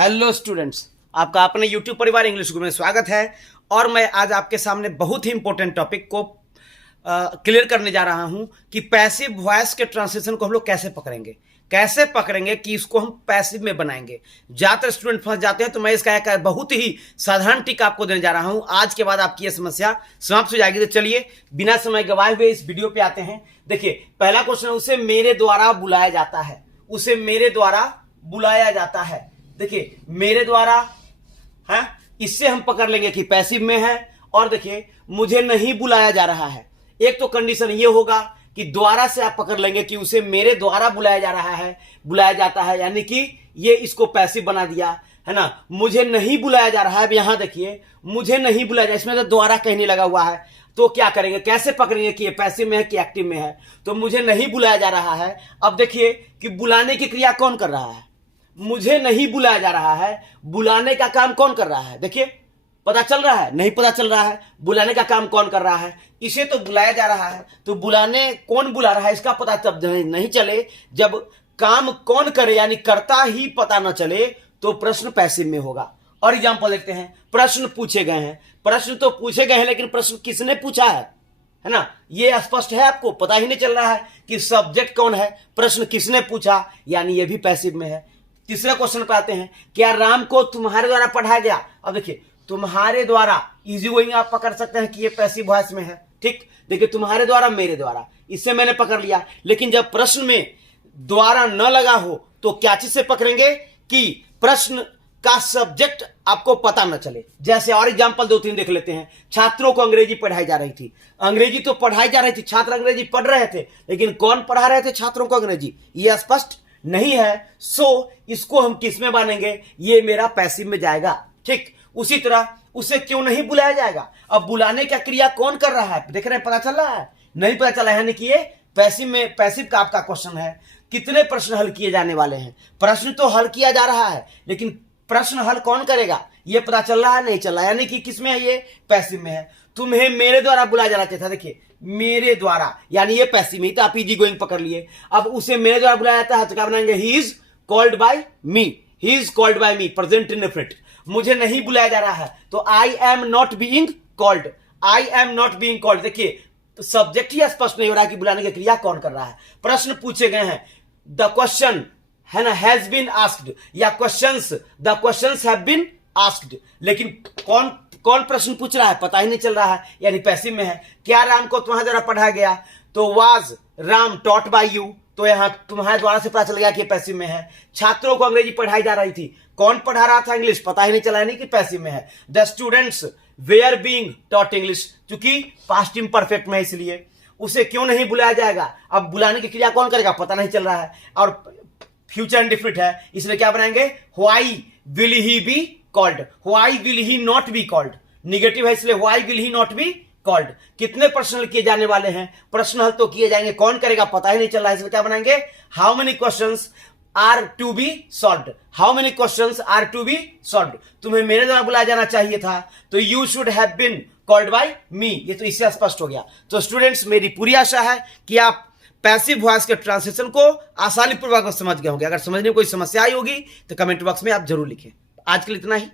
Hello students, आपका अपने YouTube परिवार इंग्लिश गुरु में स्वागत है। और मैं आज आपके सामने बहुत ही इंपॉर्टेंट टॉपिक को क्लियर करने जा रहा हूं कि पैसिव वॉइस के ट्रांसलेशन को हम लोग कैसे पकड़ेंगे कि इसको हम पैसिव में बनाएंगे। ज़्यादातर स्टूडेंट फंस जाते हैं, तो मैं इसका एक बहुत ही साधारण टिक आपको देने जा रहा हूं। आज के बाद आपकी ये समस्या समाप्त हो जाएगी। तो चलिए बिना समय गवाए हुए इस वीडियो पे आते हैं। देखिए, पहला क्वेश्चन, उसे मेरे द्वारा बुलाया जाता है। उसे मेरे द्वारा बुलाया जाता है। देखिए, मेरे द्वारा है, इससे हम पकड़ लेंगे कि पैसिव में है। और देखिए, मुझे नहीं बुलाया जा रहा है। एक तो कंडीशन ये होगा कि द्वारा से आप पकड़ लेंगे कि उसे मेरे द्वारा बुलाया जा रहा है, बुलाया जाता है, यानी कि ये इसको पैसिव बना दिया है ना। मुझे नहीं बुलाया जा रहा है। अब यहां देखिए, मुझे नहीं बुलाया जा, इसमें तो द्वारा कहने लगा हुआ है। तो क्या करेंगे, कैसे पकड़ेंगे कि ये पैसिव में है कि एक्टिव में है। तो मुझे नहीं बुलाया जा रहा है। अब देखिए कि बुलाने की क्रिया कौन कर रहा है। मुझे नहीं बुलाया जा रहा है, बुलाने का काम कौन कर रहा है। देखिए, पता चल रहा है? नहीं पता चल रहा है। बुलाने का काम कौन कर रहा है? इसे तो बुलाया जा रहा है। तो बुलाने कौन बुला रहा है, इसका पता तब नहीं चले जब काम कौन करे, यानी करता ही पता न चले, तो प्रश्न पैसिव में होगा। और एग्जांपल देखते हैं। प्रश्न पूछे गए हैं। प्रश्न तो पूछे गए हैं, लेकिन प्रश्न किसने पूछा है ना। ये स्पष्ट है, आपको पता ही नहीं चल रहा है कि सब्जेक्ट कौन है, प्रश्न किसने पूछा, यानी ये भी पैसिव में है। तीसरे क्वेश्चन पे आते हैं। क्या राम को तुम्हारे द्वारा पढ़ाया गया। अब देखिए, तुम्हारे द्वारा इजी गोइंग आप पकड़ सकते हैं कि ये पैसिव वॉइस में है। ठीक, देखिए, तुम्हारे द्वारा, मेरे द्वारा, इससे मैंने पकड़ लिया। लेकिन जब प्रश्न में द्वारा न लगा हो तो क्या चीज से पकड़ेंगे कि प्रश्न का सब्जेक्ट आपको पता न चले। जैसे और एग्जांपल 2-3 देख लेते हैं। छात्रों को अंग्रेजी पढ़ाई जा रही थी। अंग्रेजी तो पढ़ाई जा रही थी, छात्र अंग्रेजी पढ़ रहे थे, लेकिन कौन पढ़ा रहे थे छात्रों को अंग्रेजी, ये स्पष्ट नहीं है। सो इसको हम किस में बांधेंगे, ये मेरा पैसिव में जाएगा। ठीक, उसी तरह उसे क्यों नहीं बुलाया जाएगा। अब बुलाने का क्रिया कौन कर रहा है, देख रहे हैं, पता चल रहा है? नहीं पता चला है, यानी कि ये पैसिव में, पैसिव का आपका क्वेश्चन है। कितने प्रश्न हल किए जाने वाले हैं। प्रश्न तो हल किया जा रहा है, लेकिन प्रश्न हल कौन करेगा, ये पता चल रहा है? नहीं चल रहा, यानी कि किसमें है, ये पैसिव में है। तुम्हें मेरे द्वारा बुलाया जाना चाहिए था। देखिए, मेरे द्वारा, यानी ये पैसिव में, तो आप इजी गोइंग पकड़ लिए। अब उसे मेरे द्वारा बुलाया जाता है, तो क्या बनाएंगे, he is called by me. He is called by me, present indefinite. मुझे नहीं बुलाया जा रहा है, तो I am not being called. I am not being called. देखिए, तो सब्जेक्ट ही स्पष्ट नहीं हो रहा है कि बुलाने की क्रिया कौन कर रहा है। प्रश्न पूछे गए हैं, द क्वेश्चन है ना, हैज बीन आस्क्ड, या questions, the questions have been asked, लेकिन कौन प्रश्न पूछ रहा है, पता ही नहीं चल रहा है, यानी पैसिव में है। क्या राम को तुम्हारे द्वारा पढ़ाया गया, तो was Ram taught by you, तो यहां तुम्हारे द्वारा से पता चल गया कि पैसिव में है। छात्रों को अंग्रेजी पढ़ाई जा रही थी, कौन पढ़ा रहा था इंग्लिश, पता ही नहीं चला, यानी कि पैसिव में है। The students were being taught English, क्योंकि पास्ट इम्परफेक्ट में है, इसलिए उसे क्यों नहीं बुलाया जाएगा। अब बुलाने की क्रिया कौन करेगा, पता नहीं चल रहा है, और फ्यूचर इंडेफिनिट है, इसलिए क्या बनाएंगे, why will he be called, why will he not be called. Negative है, इसलिए why will he not be called. कितने प्रश्न हल किए जाने वाले हैं, प्रश्न हल तो किए जाएंगे, कौन करेगा पता ही नहीं चल रहा है, इसलिए क्या बनाएंगे, how many questions are to be solved. How many questions are to be solved. तुम्हें मेरे द्वारा बुलाया जाना चाहिए था, तो you should have been called by me. ये तो इससे स्पष्ट हो गया। तो स्टूडेंट्स, मेरी पूरी आशा है कि आप पैसिव वॉइस के ट्रांसलेशन को आसानी पूर्वक समझ गए होंगे। अगर समझने में कोई समस्या आई होगी तो कमेंट बॉक्स में आप जरूर लिखें। आज के लिए इतना ही।